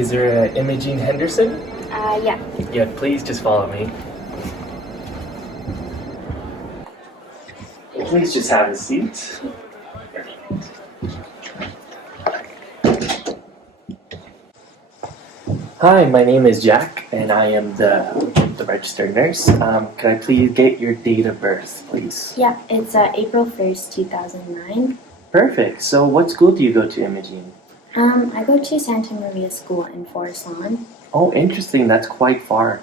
Is there an Imogene Henderson? Yeah. Yeah, please just follow me. Please just have a seat. Hi, my name is Jack, and I am the registered nurse. Could I please get your date of birth, please? Yeah, it's April 1st, 2009. Perfect. So what school do you go to, Imogene? I go to Santa Maria School in Forest Lawn. Oh, interesting. That's quite far.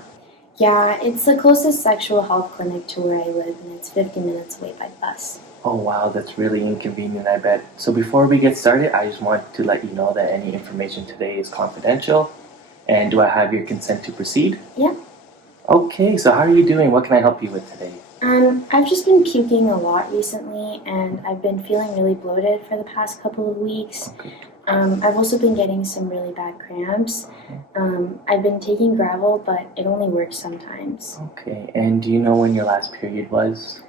Yeah, it's the closest sexual health clinic to where I live, and it's 50 minutes away by bus. Oh, wow. That's really inconvenient, I bet. So before we get started, I just want to let you know that any information today is confidential. And do I have your consent to proceed? Yeah. Okay, so how are you doing? What can I help you with today? I've just been puking a lot recently, and I've been feeling really bloated for the past couple of weeks. Okay. I've also been getting some really bad cramps. I've been taking gravel, but it only works sometimes. Okay, and do you know when your last period was?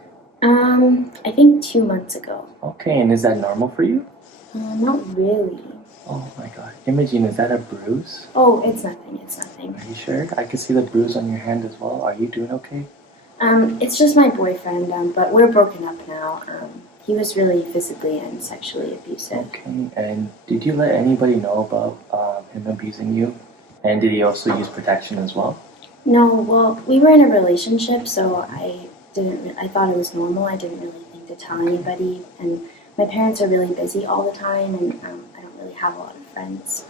I think 2 months ago. Okay, and is that normal for you? Not really. Oh my god. Imogene, is that a bruise? Oh, it's nothing, it's nothing. Are you sure? I can see the bruise on your hand as well. Are you doing okay? It's just my boyfriend, but we're broken up now. He was really physically and sexually abusive. Okay, and did you let anybody know about him abusing you? And did he also use protection as well? No, well, we were in a relationship, so I thought it was normal. I didn't really think to tell anybody, and my parents are really busy all the time, and I don't really have a lot of friends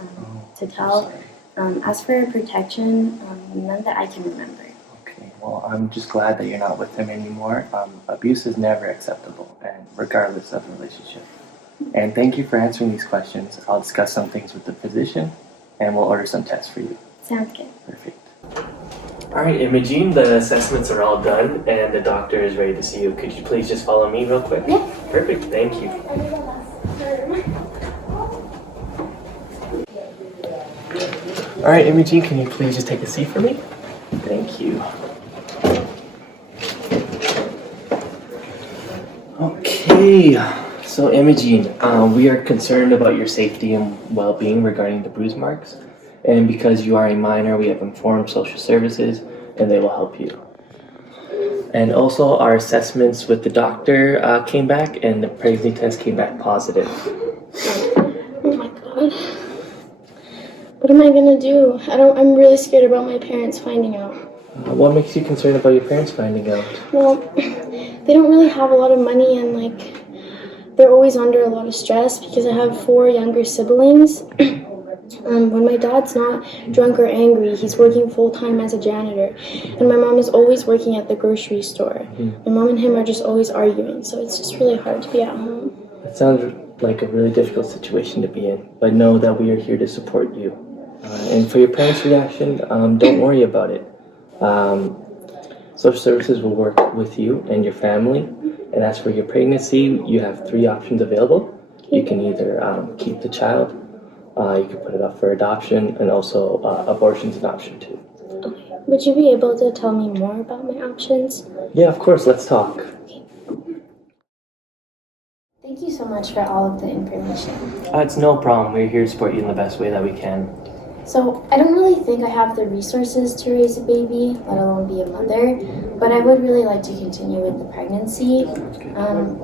to tell. As for protection, none that I can remember. Okay, well, I'm just glad that you're not with him anymore. Abuse is never acceptable, and regardless of the relationship. And thank you for answering these questions. I'll discuss some things with the physician, and we'll order some tests for you. Sounds good. Perfect. All right, Imogene, the assessments are all done, and the doctor is ready to see you. Could you please just follow me real quick? Yeah. Perfect, thank you. All right, Imogene, can you please just take a seat for me? Thank you. Okay, so Imogene, we are concerned about your safety and well-being regarding the bruise marks. And because you are a minor, we have informed social services and they will help you. And also our assessments with the doctor came back and the pregnancy test came back positive. Oh my god. What am I gonna do? I'm really scared about my parents finding out. What makes you concerned about your parents finding out? Well, they don't really have a lot of money, and they're always under a lot of stress because I have 4 younger siblings. When my dad's not drunk or angry, he's working full-time as a janitor, and my mom is always working at the grocery store. My mom and him are just always arguing, so it's just really hard to be at home. That sounds like a really difficult situation to be in, but know that we are here to support you. And for your parents' reaction, don't worry about it. Social services will work with you and your family, and as for your pregnancy, you have 3 options available. You can either keep the child, you can put it up for adoption, and also abortion's an option too. Okay. Would you be able to tell me more about my options? Yeah, of course, let's talk. Okay. Thank you so much for all of the information. It's no problem. We're here to support you in the best way that we can. So, I don't really think I have the resources to raise a baby, let alone be a mother, but I would really like to continue with the pregnancy.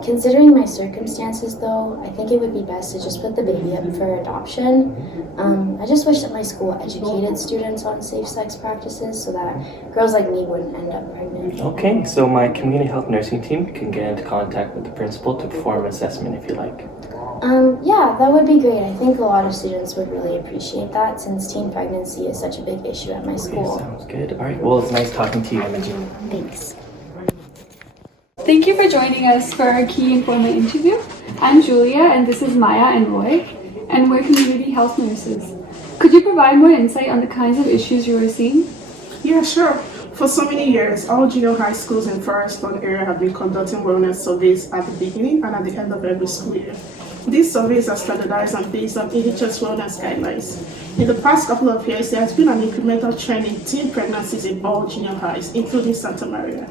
Considering my circumstances though, I think it would be best to just put the baby up for adoption. I just wish that my school educated students on safe sex practices so that girls like me wouldn't end up pregnant. Okay, so my community health nursing team can get into contact with the principal to perform an assessment if you like. Yeah, that would be great. I think a lot of students would really appreciate that since teen pregnancy is such a big issue at my school. Okay, sounds good. All right, well, it's nice talking to you, Imogene. Thanks. Thank you for joining us for our key informant interview. I'm Julia, and this is Maya and Roy, and we're community health nurses. Could you provide more insight on the kinds of issues you were seeing? Yeah, sure. For so many years, all junior high schools in Forest Lawn area have been conducting wellness surveys at the beginning and at the end of every school year. These surveys are standardized and based on EHS wellness guidelines. In the past couple of years, there has been an incremental trend in teen pregnancies in all junior highs, including Santa Maria.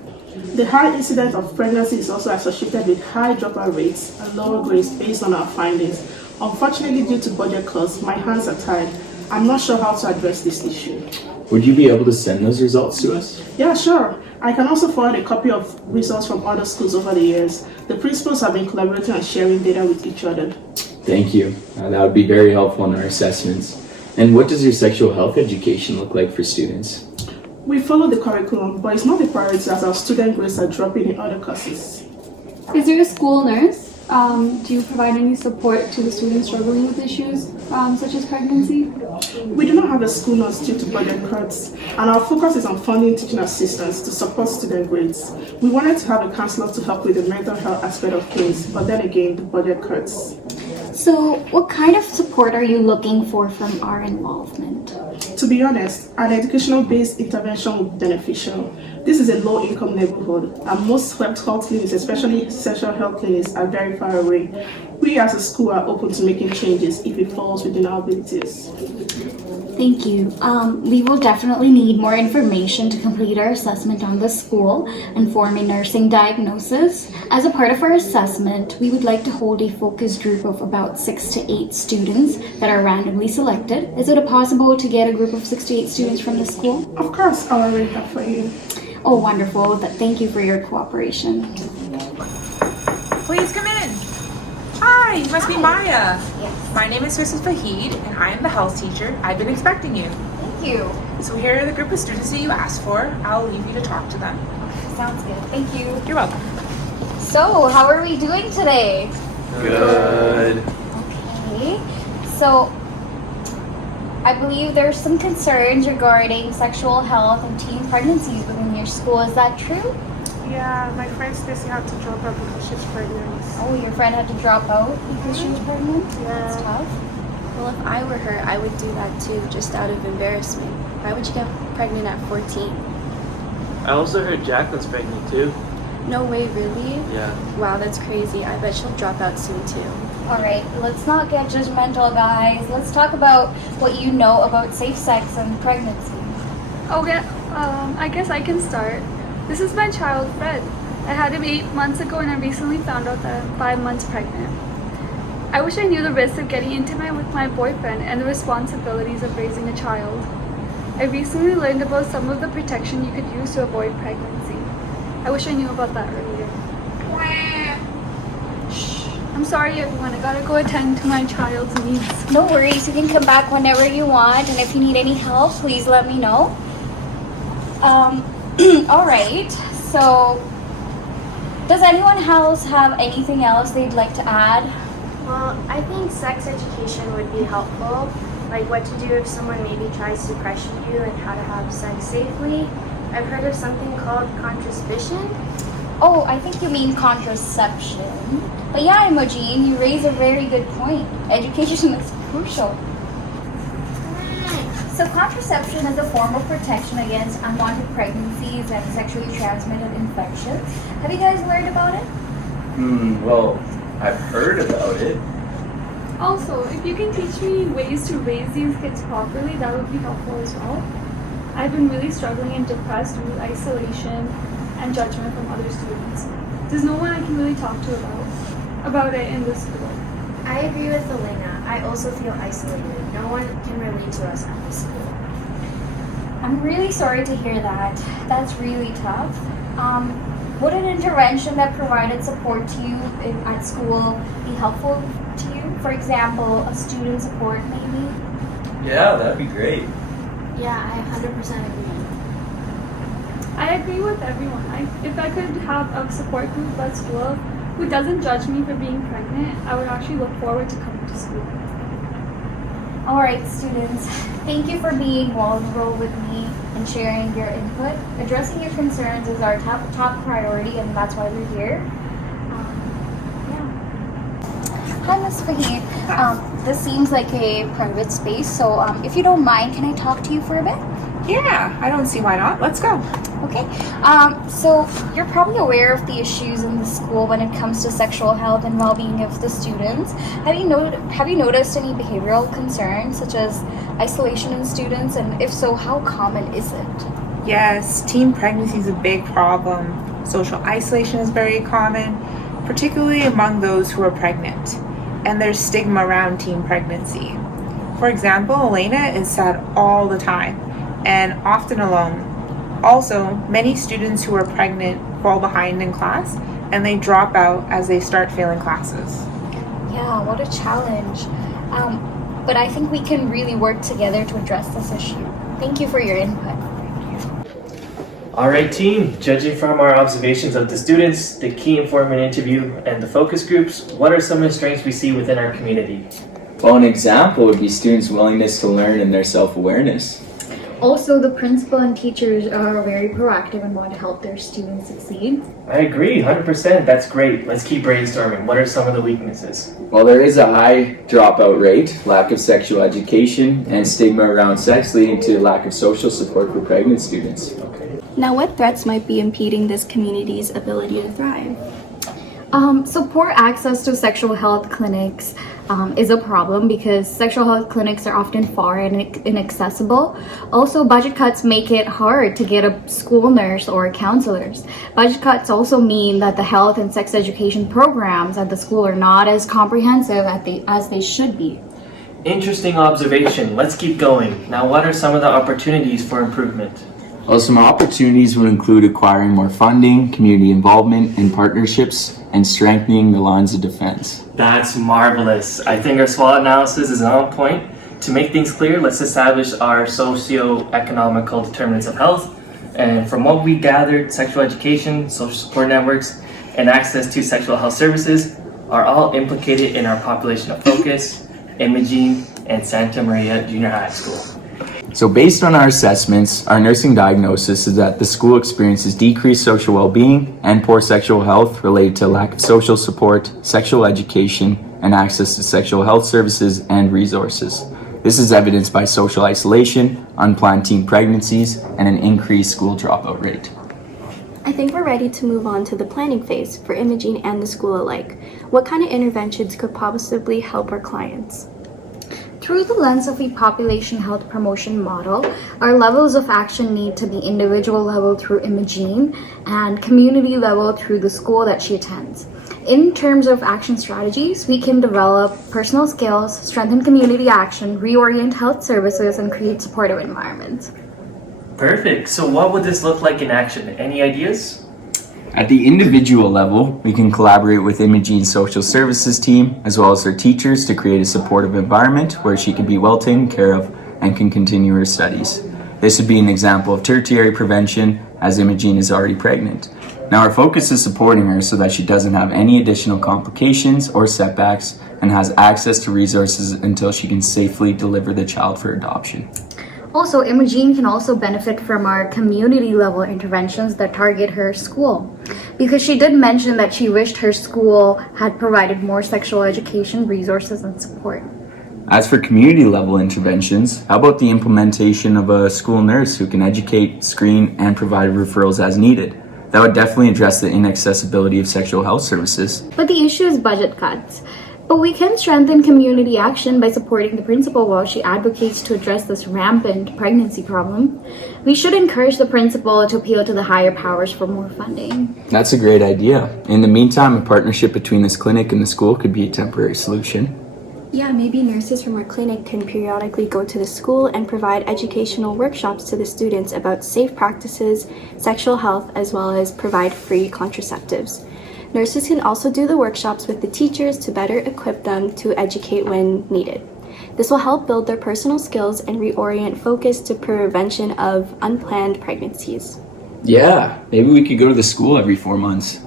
The high incidence of pregnancy is also associated with high dropout rates and lower grades based on our findings. Unfortunately, due to budget cuts, my hands are tied. I'm not sure how to address this issue. Would you be able to send those results to us? Yeah, sure. I can also forward a copy of results from other schools over the years. The principals have been collaborating and sharing data with each other. Thank you. That would be very helpful in our assessments. And what does your sexual health education look like for students? We follow the curriculum, but it's not a priority as our student grades are dropping in other courses. Is there a school nurse? Do you provide any support to the students struggling with issues such as pregnancy? We do not have a school nurse due to budget cuts, and our focus is on funding teaching assistants to support student grades. We wanted to have a counselor to help with the mental health aspect of things, but then again, the budget cuts. So, what kind of support are you looking for from our involvement? To be honest, an educational-based intervention would be beneficial. This is a low-income neighborhood, and most health clinics, especially sexual health clinics, are very far away. We as a school are open to making changes if it falls within our abilities. Thank you. We will definitely need more information to complete our assessment on the school and form a nursing diagnosis. As a part of our assessment, we would like to hold a focus group of about 6 to 8 students that are randomly selected. Is it possible to get a group of 6 to 8 students from the school? Of course, I'll arrange that for you. Oh, wonderful. Thank you for your cooperation. Please come in. Hi, you must be Maya. Yes. My name is Mrs. Fahid, and I am the health teacher. I've been expecting you. Thank you. So here are the group of students that you asked for. I'll leave you to talk to them. Sounds good. Thank you. You're welcome. So, how are we doing today? Good. Okay. So, I believe there's some concerns regarding sexual health and teen pregnancies within your school. Is that true? Yeah, my friend Stacy had to drop out because she's pregnant. Oh, your friend had to drop out because she was pregnant? That's tough. Well, if I were her, I would do that too, just out of embarrassment. Why would you get pregnant at 14? I also heard Jacqueline's pregnant too. No way, really? Yeah. Wow, that's crazy. I bet she'll drop out soon too. Alright, let's not get judgmental, guys. Let's talk about what you know about safe sex and pregnancy. Okay, I guess I can start. This is my child, Fred. I had him 8 months ago and I recently found out that I'm 5 months pregnant. I wish I knew the risks of getting intimate with my boyfriend and the responsibilities of raising a child. I recently learned about some of the protection you could use to avoid pregnancy. I wish I knew about that earlier. Shh. I'm sorry everyone, I gotta go attend to my child's needs. No worries, you can come back whenever you want, and if you need any help, please let me know. Alright, so does anyone else have anything else they'd like to add? Well, I think sex education would be helpful, like what to do if someone maybe tries to pressure you and how to have sex safely. I've heard of something called contraception. Oh, I think you mean contraception. But yeah, Imogen, you raise a very good point. Education is crucial. So contraception is a form of protection against unwanted pregnancies and sexually transmitted infections. Have you guys learned about it? Well, I've heard about it. Also, if you can teach me ways to raise these kids properly, that would be helpful as well. I've been really struggling and depressed with isolation and judgment from other students. There's no one I can really talk to about it in this school. I agree with Elena. I also feel isolated. No one can relate to us at the school. I'm really sorry to hear that. That's really tough. Would an intervention that provided support to you at school be helpful to you? For example, a student support maybe? Yeah, that'd be great. Yeah, I 100% agree. I agree with everyone. If I could have a support group at school who doesn't judge me for being pregnant, I would actually look forward to coming to school. Alright students, thank you for being vulnerable with me and sharing your input. Addressing your concerns is our top priority, and that's why we're here. Hi Ms. Fahid. This seems like a private space, so if you don't mind, can I talk to you for a bit? Yeah, I don't see why not. Let's go. Okay, so you're probably aware of the issues in the school when it comes to sexual health and well-being of the students. Have you noticed any behavioral concerns such as isolation in students, and if so, how common is it? Yes, teen pregnancy is a big problem. Social isolation is very common, particularly among those who are pregnant. And there's stigma around teen pregnancy. For example, Elena is sad all the time and often alone. Also, many students who are pregnant fall behind in class and they drop out as they start failing classes. Yeah, what a challenge. But I think we can really work together to address this issue. Thank you for your input. All right, team. Judging from our observations of the students, the key informant interview, and the focus groups, what are some of the strengths we see within our community? Well, an example would be students' willingness to learn and their self-awareness. Also, the principal and teachers are very proactive and want to help their students succeed. I agree, 100%. That's great. Let's keep brainstorming. What are some of the weaknesses? Well, there is a high dropout rate, lack of sexual education, and stigma around sex, leading to lack of social support for pregnant students. Okay. Now, what threats might be impeding this community's ability to thrive? So poor access to sexual health clinics is a problem because sexual health clinics are often far and inaccessible. Also, budget cuts make it hard to get a school nurse or counselors. Budget cuts also mean that the health and sex education programs at the school are not as comprehensive as they should be. Interesting observation. Let's keep going. Now, what are some of the opportunities for improvement? Well, some opportunities would include acquiring more funding, community involvement, and partnerships, and strengthening the lines of defense. That's marvelous. I think our SWOT analysis is on point. To make things clear, let's establish our socio-economical determinants of health. And from what we gathered, sexual education, social support networks, and access to sexual health services are all implicated in our population of focus, Imogene, and Santa Maria Junior High School. So based on our assessments, our nursing diagnosis is that the school experiences decreased social well-being and poor sexual health related to lack of social support, sexual education, and access to sexual health services and resources. This is evidenced by social isolation, unplanned teen pregnancies, and an increased school dropout rate. I think we're ready to move on to the planning phase for Imogene and the school alike. What kind of interventions could possibly help our clients? Through the lens of a population health promotion model, our levels of action need to be individual level through Imogene and community level through the school that she attends. In terms of action strategies, we can develop personal skills, strengthen community action, reorient health services, and create supportive environments. Perfect. So what would this look like in action? Any ideas? At the individual level, we can collaborate with Imogene's social services team as well as her teachers to create a supportive environment where she can be well taken care of and can continue her studies. This would be an example of tertiary prevention as Imogene is already pregnant. Now our focus is supporting her so that she doesn't have any additional complications or setbacks and has access to resources until she can safely deliver the child for adoption. Also, Imogene can also benefit from our community level interventions that target her school, because she did mention that she wished her school had provided more sexual education resources and support. As for community level interventions, how about the implementation of a school nurse who can educate, screen, and provide referrals as needed? That would definitely address the inaccessibility of sexual health services. But the issue is budget cuts. But we can strengthen community action by supporting the principal while she advocates to address this rampant pregnancy problem. We should encourage the principal to appeal to the higher powers for more funding. That's a great idea. In the meantime, a partnership between this clinic and the school could be a temporary solution. Yeah, maybe nurses from our clinic can periodically go to the school and provide educational workshops to the students about safe practices, sexual health, as well as provide free contraceptives. Nurses can also do the workshops with the teachers to better equip them to educate when needed. This will help build their personal skills and reorient focus to prevention of unplanned pregnancies. Yeah, maybe we could go to the school every 4 months.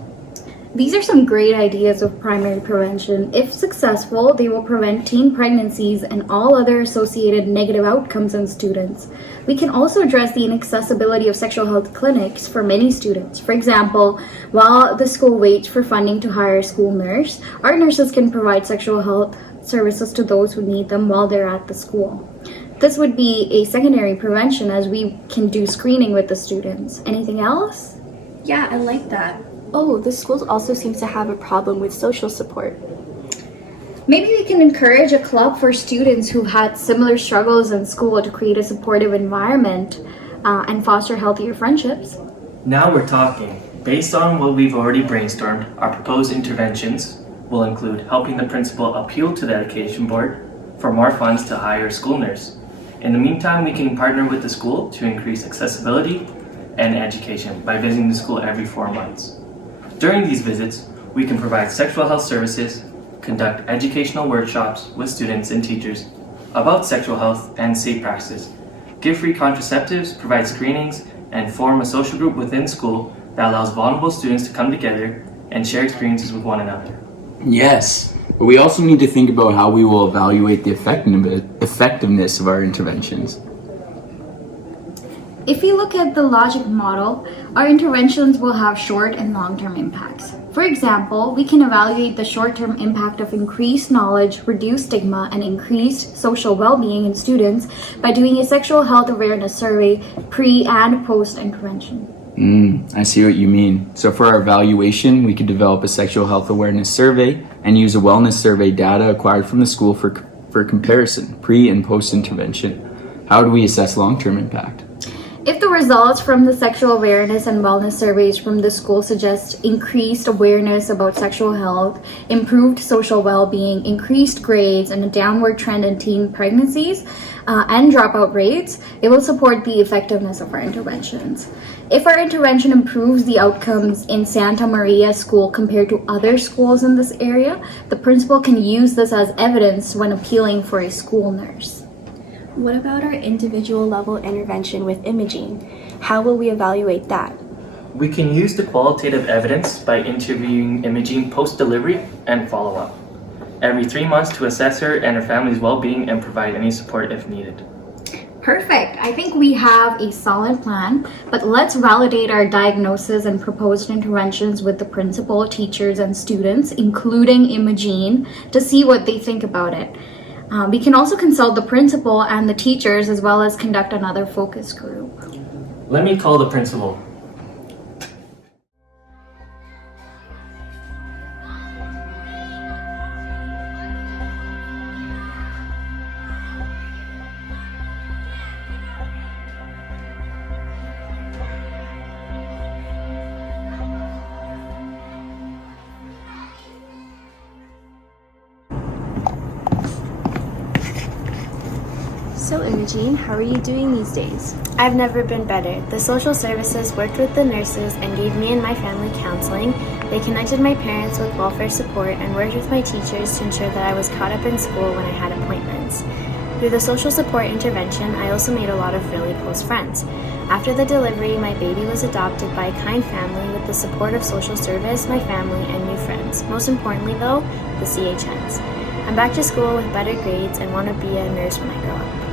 These are some great ideas of primary prevention. If successful, they will prevent teen pregnancies and all other associated negative outcomes in students. We can also address the inaccessibility of sexual health clinics for many students. For example, while the school waits for funding to hire a school nurse, our nurses can provide sexual health services to those who need them while they're at the school. This would be a secondary prevention as we can do screening with the students. Anything else? Yeah, I like that. Oh, the school also seems to have a problem with social support. Maybe we can encourage a club for students who had similar struggles in school to create a supportive environment and foster healthier friendships. Now we're talking. Based on what we've already brainstormed, our proposed interventions will include helping the principal appeal to the education board, for more funds to hire a school nurse. In the meantime, we can partner with the school to increase accessibility and education by visiting the school every 4 months. During these visits, we can provide sexual health services, conduct educational workshops with students and teachers about sexual health and safe practices, give free contraceptives, provide screenings, and form a social group within school that allows vulnerable students to come together and share experiences with one another. Yes, but we also need to think about how we will evaluate the effectiveness of our interventions. If we look at the logic model, our interventions will have short and long-term impacts. For example, we can evaluate the short-term impact of increased knowledge, reduced stigma, and increased social well-being in students by doing a sexual health awareness survey pre- and post-intervention. I see what you mean. So for our evaluation, we could develop a sexual health awareness survey and use a wellness survey data acquired from the school for comparison, pre- and post-intervention. How do we assess long-term impact? If the results from the sexual awareness and wellness surveys from the school suggest increased awareness about sexual health, improved social well-being, increased grades, and a downward trend in teen pregnancies and dropout rates, it will support the effectiveness of our interventions. If our intervention improves the outcomes in Santa Maria School compared to other schools in this area, the principal can use this as evidence when appealing for a school nurse. What about our individual level intervention with imaging? How will we evaluate that? We can use the qualitative evidence by interviewing Imogene post-delivery and follow-up every 3 months to assess her and her family's well-being and provide any support if needed. Perfect. I think we have a solid plan, but let's validate our diagnosis and proposed interventions with the principal, teachers, and students, including Imogene, to see what they think about it. We can also consult the principal and the teachers as well as conduct another focus group. Let me call the principal. So Imogene, how are you doing these days? I've never been better. The social services worked with the nurses and gave me and my family counseling. They connected my parents with welfare support and worked with my teachers to ensure that I was caught up in school when I had appointments. Through the social support intervention, I also made a lot of really close friends. After the delivery, my baby was adopted by a kind family with the support of social service, my family, and new friends. Most importantly though, the CHNs. I'm back to school with better grades and want to be a nurse when I grow up.